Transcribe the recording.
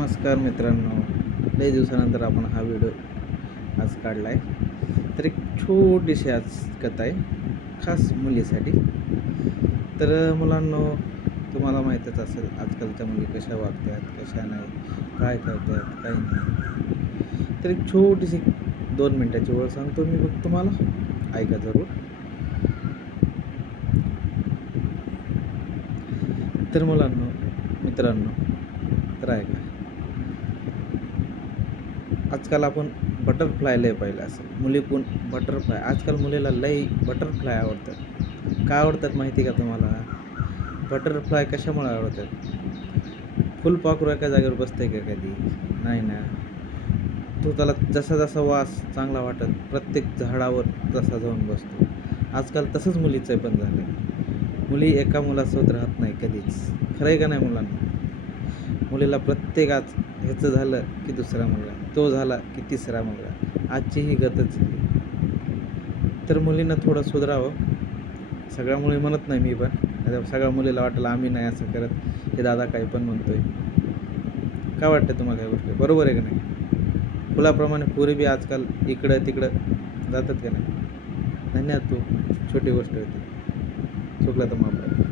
नमस्कार मित्रांनो, लई दिवसानंतर आपण हा व्हिडिओ आज काढला आहे. तर एक छोटीशी आज कथा आहे, खास मुलीसाठी. तर मुलांनो, तुम्हाला माहीतच असेल आजकालच्या मुली कशा वागतात, कशा नाही, काय करतात, काय नाही. तर एक छोटीशी 2 मिनिटाची ओळ सांगतो मी फक्त तुम्हाला, ऐका जरूर. तर मुलांनो, मित्रांनो, तर ऐका. आजकाल आपण बटरफ्लाय लय पाहिलं असेल, मुली कोण बटरफ्लाय. आजकाल मुलीला लई बटरफ्लाय आवडतात. का आवडतात माहिती का तुम्हाला? बटरफ्लाय कशामुळे आवडतात? फुलपाखरू एका जागेवर बसतंय का कधी? नाही ना. तो त्याला जसा जसा वास चांगला वाटत प्रत्येक झाडावर तसा जाऊन बसतो. आजकाल तसंच मुलीचं पण झालं. मुली एका मुलासोबत राहत नाही कधीच. खरं आहे का नाही मुलांना? मुलीला प्रत्येकाच ह्याचं झालं की दुसरा मुलगा, तो झाला की तिसरा मुलगा. आजची ही गतच झाली. तर मुलींना थोडं सुधारावं. सगळ्या मुली म्हणत नाही मी पण. नाहीतर सगळ्या मुलीला वाटेल आम्ही नाही असं करत, हे दादा काही पण म्हणतोय. काय वाटतं तुम्हाला या गोष्टी? बरोबर आहे का नाही? फुलाप्रमाणे पोरी बी आजकाल इकडं तिकडं जातात का नाही? धन्यवाद. तू छोटी गोष्ट होती. चुकलं तर माफ.